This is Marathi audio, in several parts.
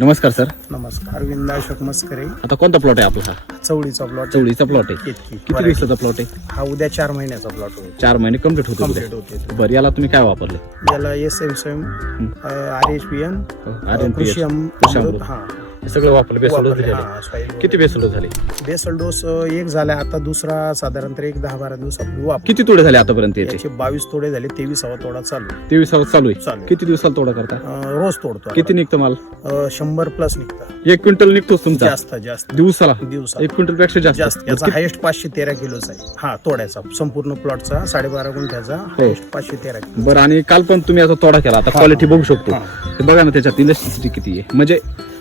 नमस्कार सर. नमस्कार. अरविंद अशोक मस्करे. आता कोणता प्लॉट आहे आपला? हा चवळीचा प्लॉट. चवळीचा प्लॉट आहे. किती दिवसाचा प्लॉट आहे? हा उद्या 4 महिन्याचा प्लॉट होईल. 4 महिने कंप्लीट होते. कम्प्लीट होते. बरं, याला तुम्ही काय वापरले? याला SMSM, RHPN, कृषी अमृत. हा हे सगळं वापरले. बेसल डोस दिलेले. हा, soil किती बेसल डोस झाले? बेसल डोस एक झाला, आता दुसरा साधारणतः एक 10-12 दिवसापूर्वी वापर. किती तोडे झाले आतापर्यंत याचे? याचे 22 तोडे झाले. 23वा तोडा चालू. 23 चालू आहे. चालू. किती दिवसाला तोडा करता? रोज तोडतो. किती निघतं माल? 100+ निघतं. 1 क्विंटल निघतोच तुमचा? जास्त दिवसाला? 1 दिवसाला. क्विंटल पेक्षा जास्त. याचा हायेस्ट 513 किलोचा आहे. हा तोड्याचा संपूर्ण प्लॉटचा 12.5 गुंठ्याचा हायेस्ट 513 किलो. बरं, आणि काल पण तुम्ही आता तोडा केला. आता क्वालिटी बघू शकतो. हा. हे बघा ना, त्याच्यात इलास्टिसिटी किती आहे. म्हणजे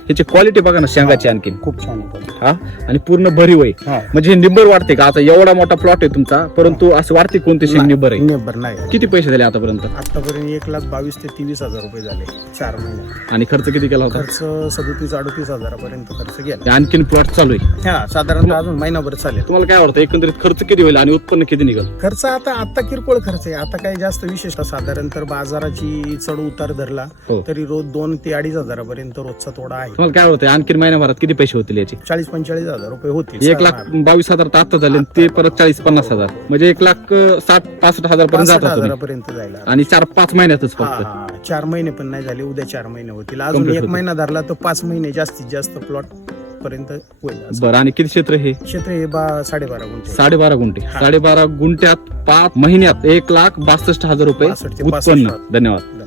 ह्याची क्वालिटी बघा ना शेंगाची आणखी. खूप छान आहे. हा, आणि पूर्ण भरीव आहे. हा. म्हणजे हे निब्बर वाढते का? आता एवढा मोठा प्लॉट आहे तुमचा, परंतु असं वाढते कोणते शेंग निब्बर आहे? निब्बर नाही. किती पैसे झाले आतापर्यंत? आतापर्यंत 1,22,000 ते 23,000 रुपये झाले 4 महिन्यात. आणि खर्च किती केला होता? खर्च 37-38 हजारापर्यंत खर्च गेला. आणखीन प्लॉट चालू आहे. हा साधारणतः अजून महिनाभर चालेल. तुम्हाला काय वाटतं एकंदरीत खर्च किती होईल आणि उत्पन्न किती निघेल? खर्च आता किरकोळ खर्च आहे. आता काही जास्त विशेष साधारणतः बाजाराची चढ उतार धरला हो. तरी रोज 2 ते 2.5 हजारापर्यंत रोजचा तोडा आहे. तुम्हाला काय वाटतं आणखीन महिन्याभरात किती पैसे होतील याचे? 40-45 हजार रुपये होतील. 1,22,000 तर आता झाले, ते परत 40-50 हजार, म्हणजे 1,60,65 हजार पर्यंत 65 जातात तुम्ही. हजारापर्यंत जायला. आणि 4-5 महिन्यातच फक्त. 4 महिने पण नाही झाले. उद्या 4 महिने होतील. अजून Complete 1 होतील. महिना धरला तर 5 महिने जास्तीत जास्त प्लॉट पर्यंत होईल. असं. बरं, आणि किती क्षेत्र हे? क्षेत्र हे 12.5 गुंठे. 12.5 गुंठे. हा. 12.5 गुंठ्यात 5 महिन्यात 1,62,000 रुपये 62 ते 65 उत्पन्न. धन्यवाद.